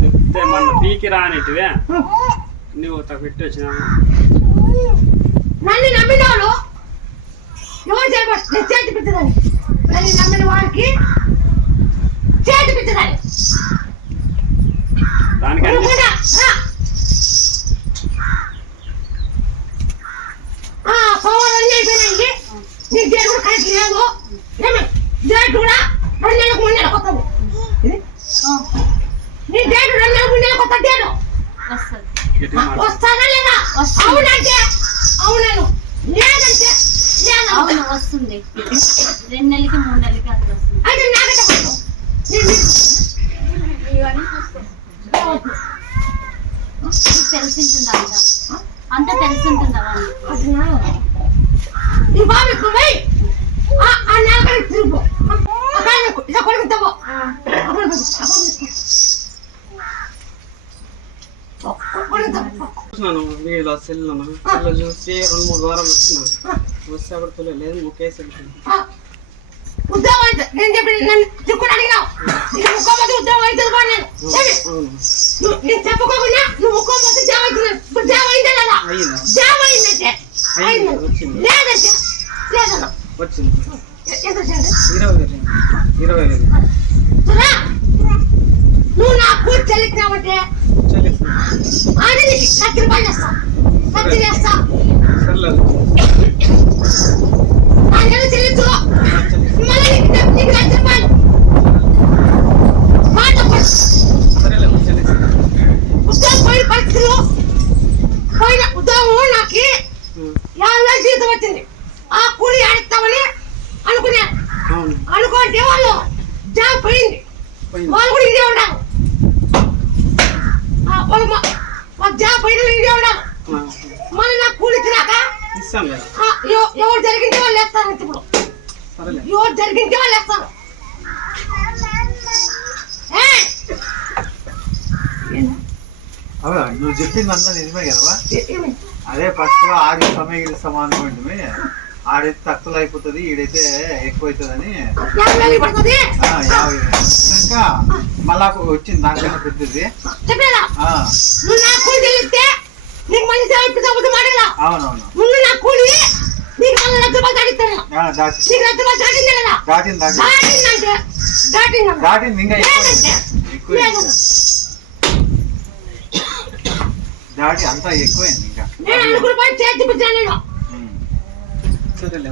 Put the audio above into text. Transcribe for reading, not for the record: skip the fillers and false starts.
చెప్తే మన పీకి రానిటివే నువ్వు పెట్టి వచ్చినా నన్ను నమ్మిన వాళ్ళు ఎవరు చేయబట్టి చేతి పెట్టదని నన్ను నమ్మిన వాడికి చేతి పెట్టదని దానికంటే సోమవారం అయిపోయినాయి నీకు డేట్ కూడా కరెక్ట్ లేదు డేట్ కూడా 2 నెలలకు 3 నెలలకు వస్తుంది నీ డేట్ 2 నెలలకు 3 నెలలకు కొత్త డేట్ వస్తుందా లేదా అవునంటే అవునను లేదంటే అవును వస్తుంది 2 నెలలకి 3 నెలలకి అట్లా వస్తుంది అయితే నాకట తెలిసింటుందా అంత తెలిసింటుందా ఈ బాబు పోయి ఆ నాకడ తిరుగు అక్కడ ఇక కొడుకుతావో చూసినాను వీడియోలో సెల్లో చూసి 2-3 వారాలు వచ్చినా వస్తే అక్కడ తెలియలేదు ముఖేసి వెళ్ళిపోయింది ఉద్యోగం అయితే నేను చెప్పి నన్ను చిక్కుని అడిగినావు ముక్కోపోతే ఉద్యోగం అవుతుంది నేను చెప్పుకోకుండా నువ్వు ముక్కోపోతే జాబ్ అవుతుంది ఇప్పుడు జాబ్ అయిందే లేదా జాబ్ అయిందంటే లేదంటే లేదన్నా వచ్చింది ఎంత చేయండి 20,000 నువ్వు నా కూర్చు చెల్లిస్తున్నావంటే అది నీకు 1,00,000 రూపాయలు చేస్తా ఖర్చు చేస్తా నాలుగేళ్ళు చెల్లించు మళ్ళీ నీకు 1,00,000 రూపాయలు మాట ఉద్యోగం పోయిన పరిస్థితులు పోయిన ఉద్యోగం నాకు 50,000 జీతం వచ్చింది ఆ కూలి ఆడిస్తామని అనుకున్నాను అనుకుంటే వాళ్ళు జాబ్ పోయింది వాళ్ళు కూడా ఇదే ఉండాలి వాళ్ళు జాబ్ పోయిన ఇదే ఉండాలి మళ్ళీ నాకు కూలి ఇచ్చినాక ఎవరు జరిగింటే వాళ్ళు వేస్తారు ఇప్పుడు ఎవరు జరిగింటే వాళ్ళు వేస్తారు నువ్వు చెప్పింది అంతా నిజమే కదవా అదే ఫస్ట్ ఆడి సమయగిరిస్తామా అనుకోండి ఆడైతే తక్కువ అయిపోతుంది ఈడైతే ఎక్కువ అవుతుందని 50,000 ఇంకా మళ్ళా వచ్చింది దానికన్నా పెద్దది అవునవును దాటింది ఇంకా ఎక్కువ దాటి అంతా ఎక్కువైంది ఇంకా సరేలే